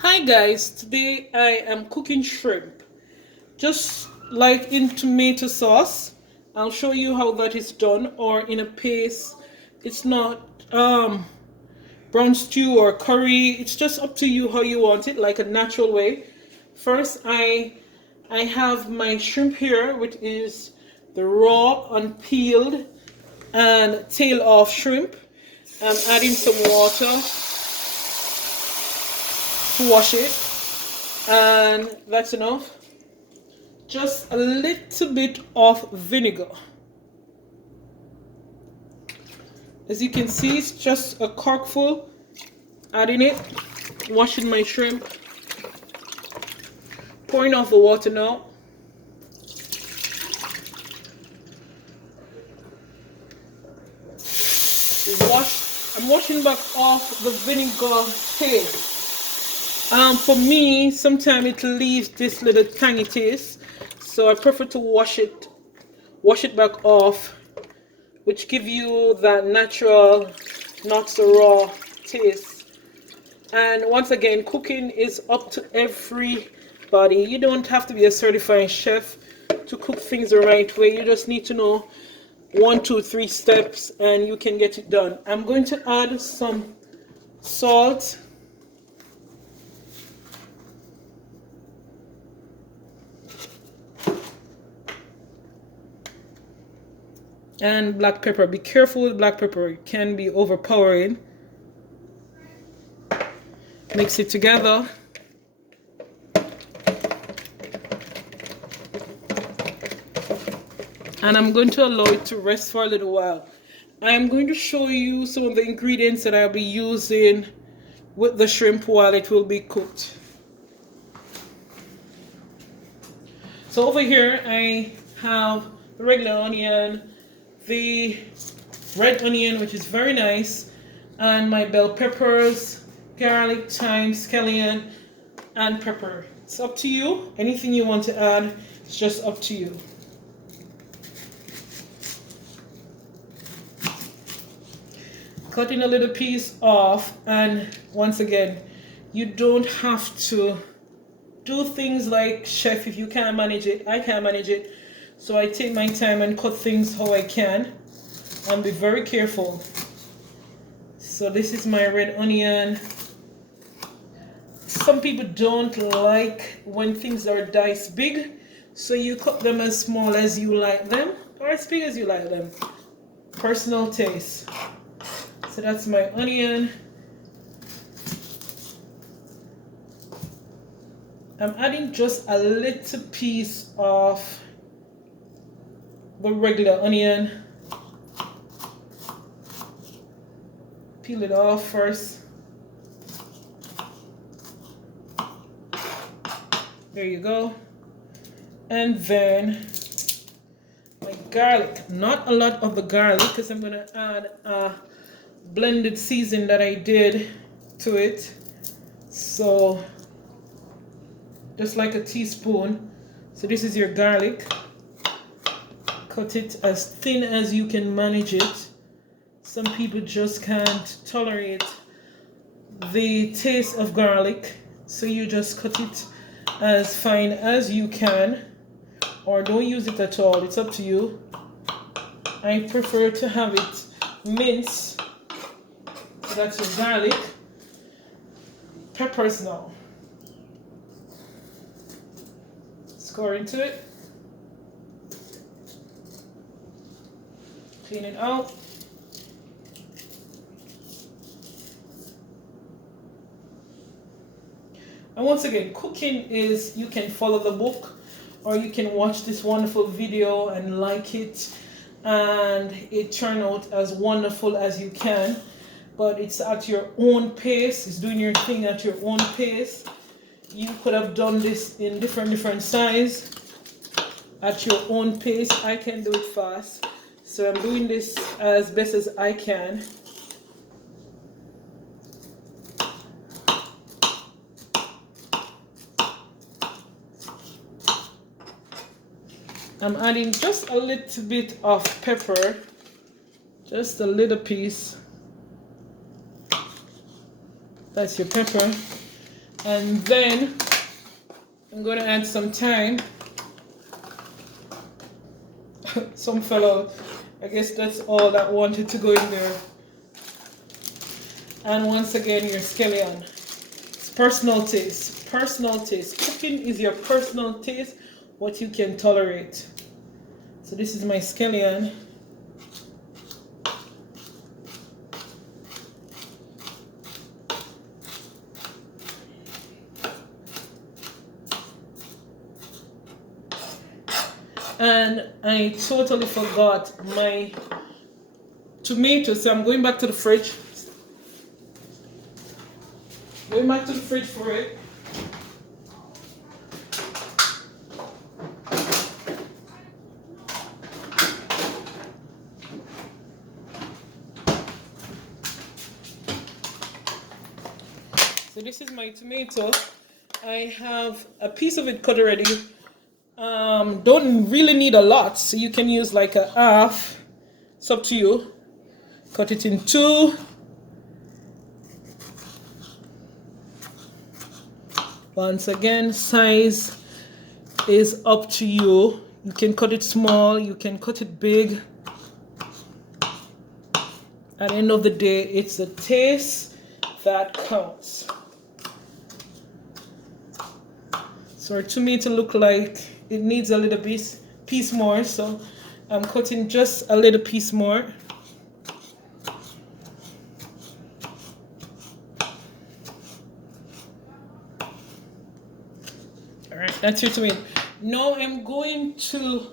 Hi guys, today I am cooking shrimp. Just like in tomato sauce, I'll show you how that is done, or in a paste. It's not brown stew or curry. It's just up to you how you want it, like a natural way. First, I have my shrimp here, which is the raw, unpeeled, and tail off shrimp. I'm adding some water to wash it, and that's enough. Just a little bit of vinegar. As you can see, it's just a corkful. Adding it, washing my shrimp, pouring off the water now. I'm washing back off the vinegar taste. For me, sometimes it leaves this little tangy taste, so I prefer to wash it back off, which give you that natural, not so raw taste. And once again, cooking is up to everybody. You don't have to be a certified chef to cook things the right way. You just need to know 1, 2, 3 steps and you can get it done. I'm going to add some salt. And black pepper. Be careful with black pepper. It can be overpowering. Mix it together. And I'm going to allow it to rest for a little while. I'm going to show you some of the ingredients that I'll be using with the shrimp while it will be cooked. So over here I have the regular onion, the red onion, which is very nice, and my bell peppers, garlic, thyme, scallion, and pepper. It's up to you. Anything you want to add, it's just up to you. Cutting a little piece off, and once again, you don't have to do things like chef if you can't manage it. I can't manage it, so I take my time and cut things how I can and be very careful. So this is my red onion. Some people don't like when things are diced big, so you cut them as small as you like them or as big as you like them. Personal taste. So that's my onion. I'm adding just a little piece of the regular onion. Peel it off first. There you go. And then my garlic. Not a lot of the garlic because I'm going to add a blended season that I did to it. So just like a teaspoon. So this is your garlic. Cut it as thin as you can manage it. Some people just can't tolerate the taste of garlic, so you just cut it as fine as you can, or don't use it at all. It's up to you. I prefer to have it minced. So that's your garlic. Peppers now. Score into it. Clean it out. And once again, cooking is, you can follow the book or you can watch this wonderful video and like it and it turn out as wonderful as you can. But it's at your own pace. It's doing your thing at your own pace. You could have done this in different size at your own pace. I can do it fast. So I'm doing this as best as I can. I'm adding just a little bit of pepper, just a little piece. That's your pepper. And then I'm going to add some thyme. Some fellow, I guess that's all that wanted to go in there. And once again, your scallion. It's personal taste. Personal taste. Cooking is your personal taste, what you can tolerate. So this is my scallion. And I totally forgot my tomatoes, so I'm going back to the fridge. Going back to the fridge for it. So this is my tomato. I have a piece of it cut already. Don't really need a lot, so you can use like a half. It's up to you. Cut it in two. Once again, size is up to you. You can cut it small, you can cut it big. At the end of the day, it's the taste that counts. So our tomato look like it needs a little piece more, so I'm cutting just a little piece more. All right, that's your tomato. Now I'm going to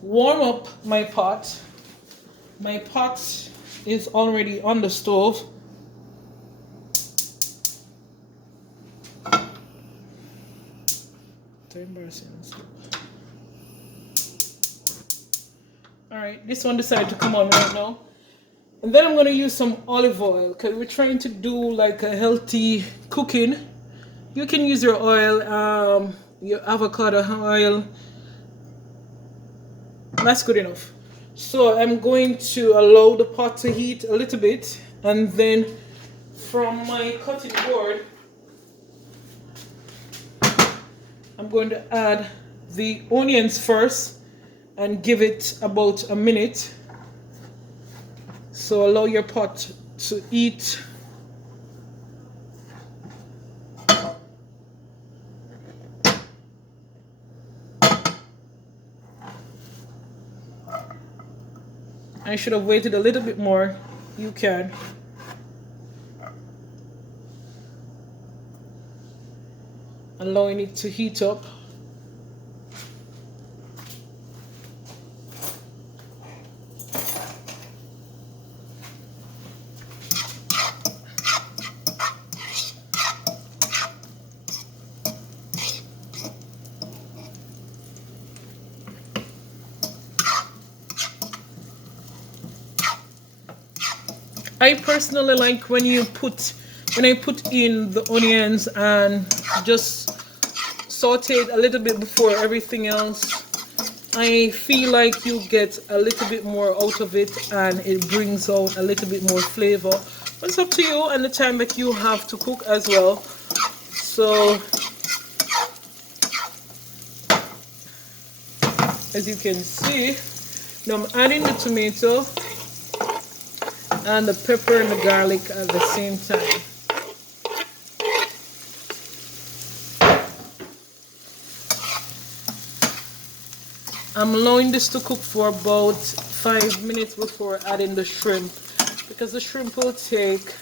warm up my pot. My pot is already on the stove. All right, this one decided to come on right now. And then I'm going to use some olive oil because we're trying to do like a healthy cooking. You can use your oil, your avocado oil. That's good enough. So I'm going to allow the pot to heat a little bit, and then from my cutting board, I'm going to add the onions first and give it about a minute. So allow your pot to heat. I should have waited a little bit more. You can. Allowing it to heat up. I personally like when I put in the onions and just saute it a little bit before everything else. I feel like you get a little bit more out of it and it brings out a little bit more flavor. But it's up to you and the time that you have to cook as well. So as you can see, now I'm adding the tomato and the pepper and the garlic at the same time. I'm allowing this to cook for about 5 minutes before adding the shrimp, because the shrimp will take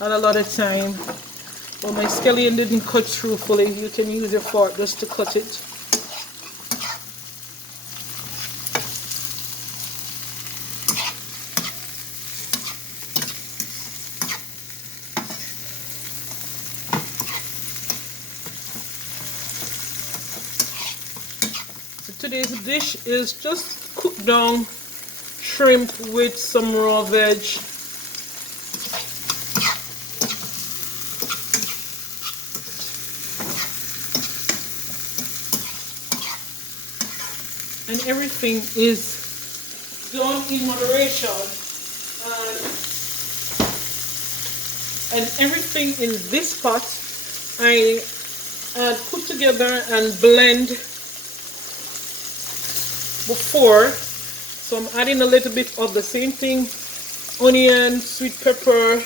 not a lot of time. Well, my scallion didn't cut through fully. You can use your fork just to cut it. Today's dish is just cooked down shrimp with some raw veg. And everything is done in moderation. And everything in this pot I put together and blend before. So I'm adding a little bit of the same thing: onion, sweet pepper,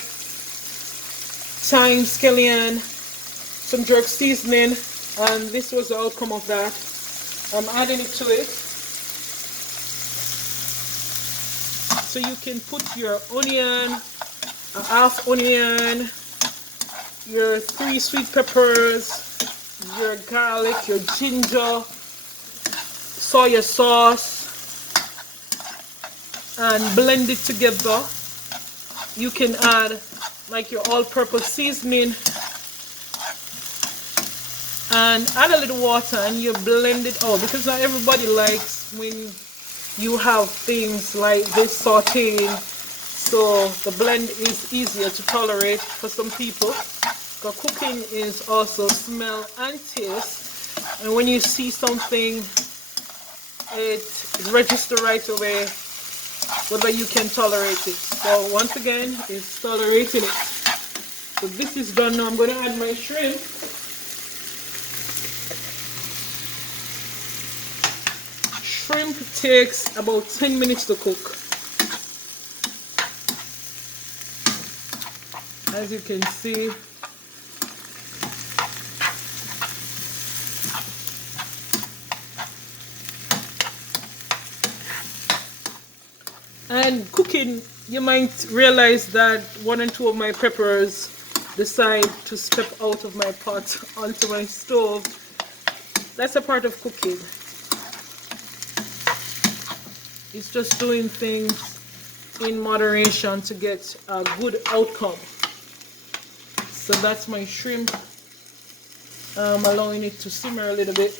thyme, scallion, some jerk seasoning, and this was the outcome of that. I'm adding it to it. So you can put your onion, a half onion, your 3 sweet peppers, your garlic, your ginger, soy sauce, and blend it together. You can add like your all-purpose seasoning and add a little water, and you blend it out, because not everybody likes when you have things like this sauteing. So the blend is easier to tolerate for some people, because cooking is also smell and taste, and when you see something, it registers right away whether you can tolerate it. So once again, it's tolerating it. So this is done now. I'm going to add my shrimp. Shrimp takes about 10 minutes to cook. As you can see, and cooking, you might realize that 1 and 2 of my peppers decide to step out of my pot onto my stove. That's a part of cooking. It's just doing things in moderation to get a good outcome. So that's my shrimp. I'm allowing it to simmer a little bit.